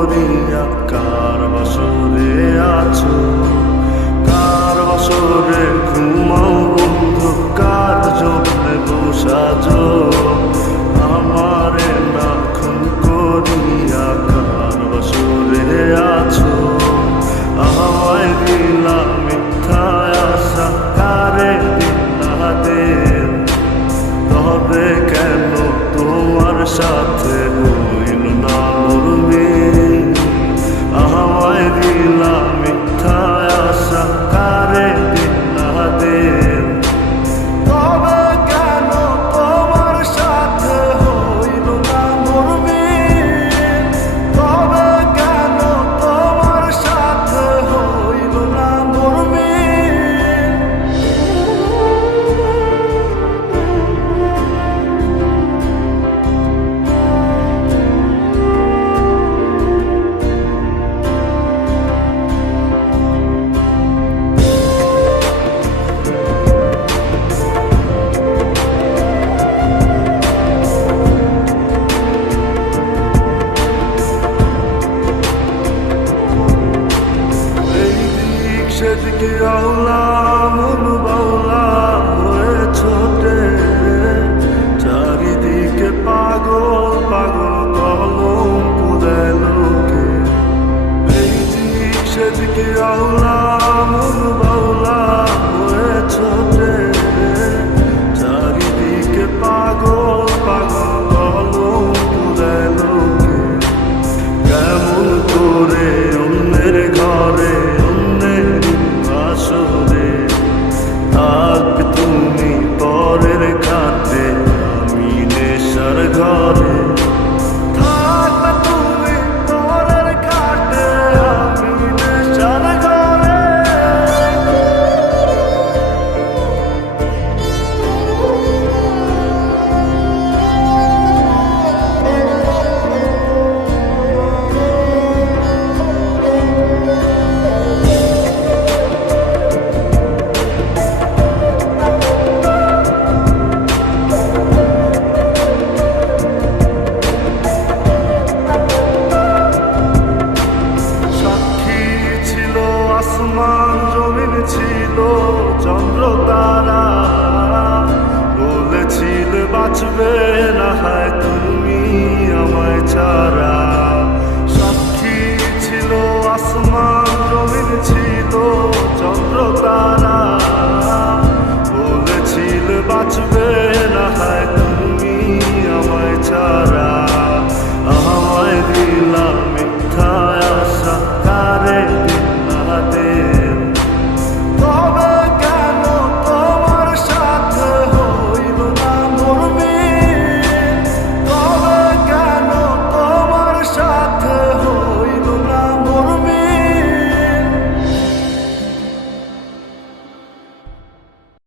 করিয়া কার বাসরে আছো, কার বাসরে ঘুমাও বন্ধু, কার জন্যে বসাজো আমারে না খুন করিয়া কার বাসরে আছো। আমায় দিলা মিথ্যা আশা, কারে দিলা দেব, তবে কেন তোমার সাথে হইল না মুরবিন। আমায় দিলা মিথ্যা আশা, কারে দিলা দেব, তবে কেন তোমার সাথে হইল না মুরবিন, তবে কেন তোমার সাথে হইল না মুরবিন। সেদিকে আওলা মন বাউলা হয়ে ছোটে, চারিদিকে পাগল পাগল কলম দেয় লোকে। এই দিক সেদিকে আওলা মন বাউলা হয়ে ছোটে, চারিদিকে পাগল পাগল কলম দেয় লোকে। কেমন করে অন্যের ঘরে থাকবে তুমি পরের খাতে, আমি নেশার ঘরে থাকবে তুমি পরের খাতে, আমি নেশার ঘরে। আসমান জমিন ছিল চন্দ্র তারা, বলেছিলে বাঁচবে না হয় তুমি আমায় ছাড়া। সাক্ষী ছিল আসমান জমিন ছিল চন্দ্র তারা, বলেছিলে বাঁচবে না হয়